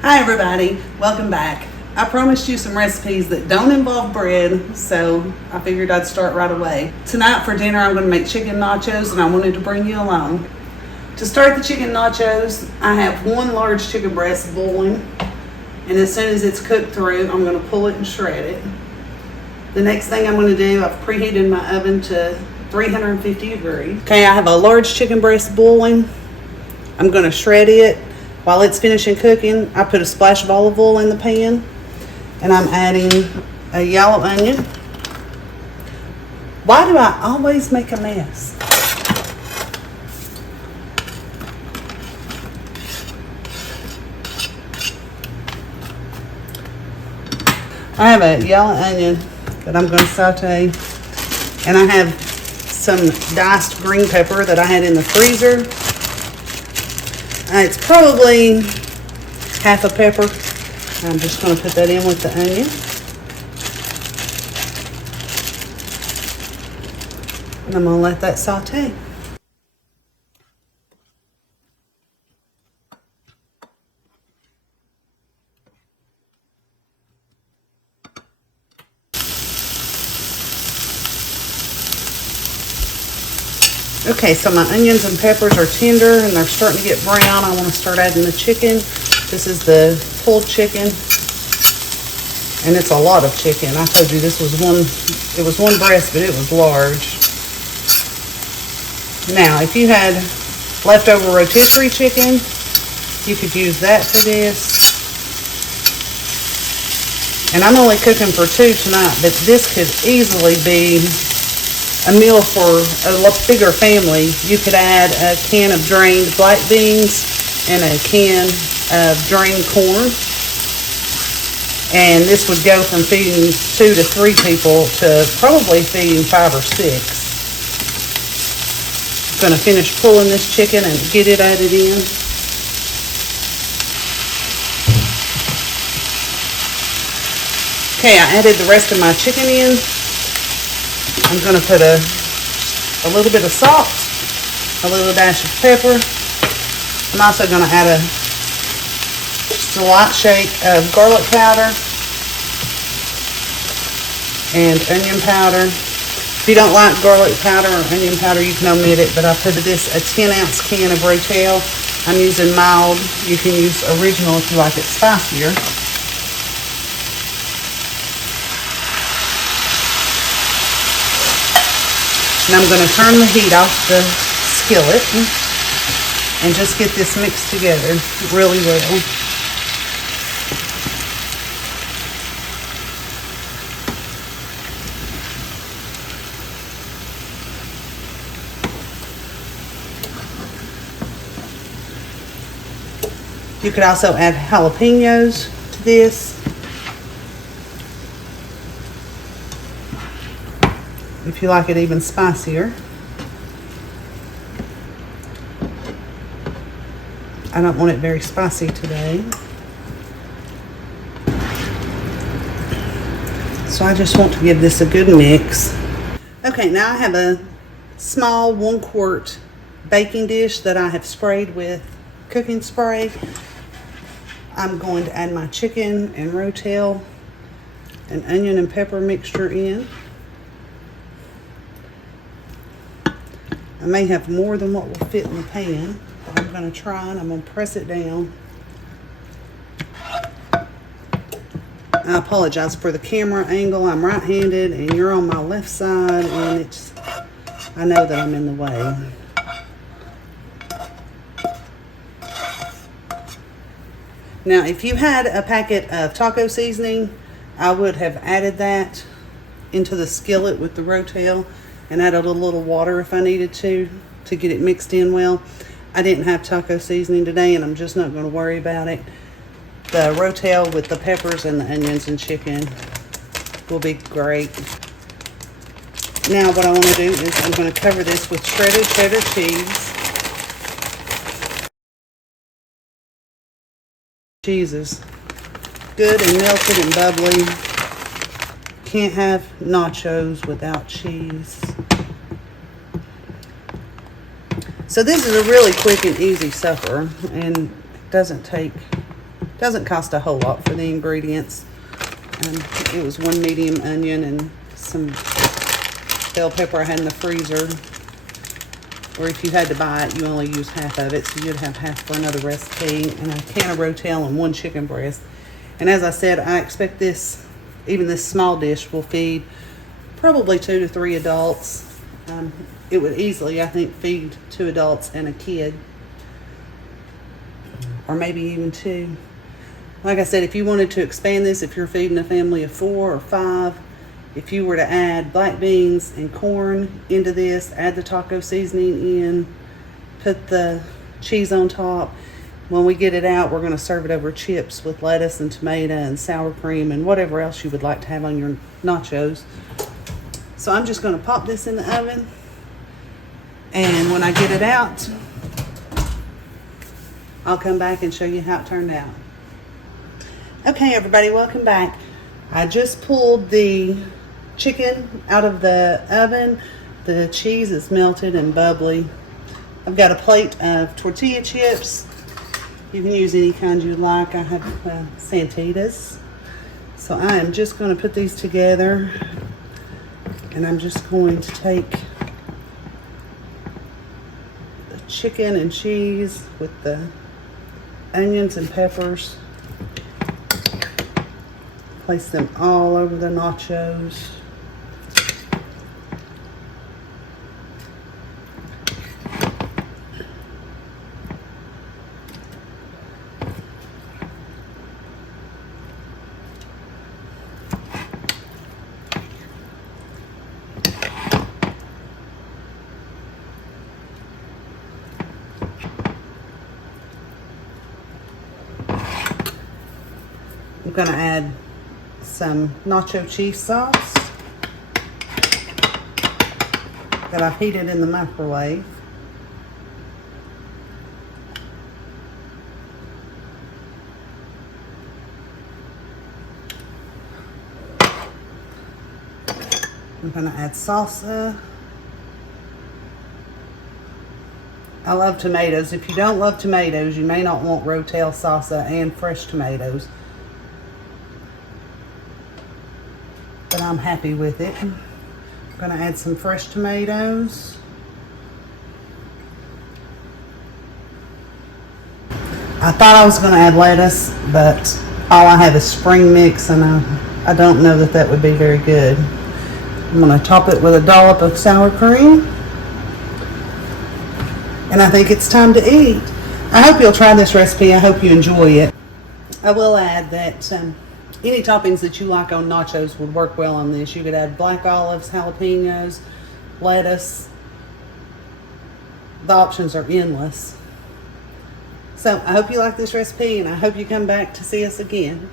Hi everybody, welcome back. I promised you some recipes that don't involve bread, so I figured I'd start right away. Tonight for dinner I'm going to make chicken nachos and I wanted to bring you along. To start the chicken nachos, I have one large chicken breast boiling, and as soon as it's cooked through, I'm going to pull it and shred it. The next thing I'm going to do, I've preheated my oven to 350 degrees. Okay, I have a large chicken breast boiling. I'm going to shred it. While it's finishing cooking, I put a splash of olive oil in the pan, and I'm adding a yellow onion. Why do I always make a mess? I have a yellow onion that I'm going to saute, and I have some diced green pepper that I had in the freezer. It's probably half a pepper. I'm just going to put that in with the onion. And I'm going to let that saute. Okay, so my onions and peppers are tender and they're starting to get brown. I want to start adding the chicken. This is the pulled chicken, and it's a lot of chicken. I told you this was one breast, but it was large. Now, if you had leftover rotisserie chicken, you could use that for this. And I'm only cooking for two tonight, but this could easily be a meal for a bigger family. You could add a can of drained black beans and a can of drained corn. And this would go from feeding 2 to 3 people to probably feeding 5 or 6. I'm going to finish pulling this chicken and get it added in. Okay, I added the rest of my chicken in. I'm going to put a little bit of salt, a little dash of pepper. I'm also going to add just a light shake of garlic powder and onion powder. If you don't like garlic powder or onion powder, you can omit it, but I put this a 10-ounce can of Rotel. I'm using mild. You can use original if you like it spicier. And I'm going to turn the heat off the skillet and just get this mixed together really well. You could also add jalapenos to this. If you like it even spicier. I don't want it very spicy today. So I just want to give this a good mix. Okay, now I have a small 1-quart baking dish that I have sprayed with cooking spray. I'm going to add my chicken and Rotel and onion and pepper mixture in. I may have more than what will fit in the pan, but I'm going to try and I'm going to press it down. I apologize for the camera angle. I'm right-handed and you're on my left side, and I know that I'm in the way. Now, if you had a packet of taco seasoning, I would have added that into the skillet with the Rotel and added a little water if I needed to get it mixed in well. I didn't have taco seasoning today, and I'm just not going to worry about it. The Rotel with the peppers and the onions and chicken will be great. Now what I want to do is I'm going to cover this with shredded cheddar cheese. Cheese is good and melted and bubbly. Can't have nachos without cheese. So this is a really quick and easy supper, and doesn't take Doesn't cost a whole lot for the ingredients. It was 1 medium onion and some bell pepper I had in the freezer. Or if you had to buy it, you only use half of it, so you'd have half for another recipe. And a can of Rotel and 1 chicken breast. And as I said, I expect this, even this small dish, will feed probably 2 to 3 adults. It would easily, I think, feed 2 adults and a kid. Or maybe even 2. Like I said, if you wanted to expand this, if you're feeding a family of 4 or 5, if you were to add black beans and corn into this, add the taco seasoning in, put the cheese on top. When we get it out, we're going to serve it over chips with lettuce and tomato and sour cream and whatever else you would like to have on your nachos. So I'm just going to pop this in the oven. And when I get it out, I'll come back and show you how it turned out. Okay, everybody, welcome back. I just pulled the chicken out of the oven. The cheese is melted and bubbly. I've got a plate of tortilla chips. You can use any kind you like. I have Santitas. So I am just going to put these together. And I'm just going to take the chicken and cheese with the onions and peppers. Place them all over the nachos. I'm going to add some nacho cheese sauce that I've heated in the microwave. I'm going to add salsa. I love tomatoes. If you don't love tomatoes, you may not want Rotel salsa and fresh tomatoes. But I'm happy with it. I'm going to add some fresh tomatoes. I thought I was going to add lettuce, but all I have is spring mix, and I don't know that that would be very good. I'm going to top it with a dollop of sour cream. And I think it's time to eat. I hope you'll try this recipe. I hope you enjoy it. I will add that any toppings that you like on nachos would work well on this. You could add black olives, jalapenos, lettuce. The options are endless. So I hope you like this recipe, and I hope you come back to see us again.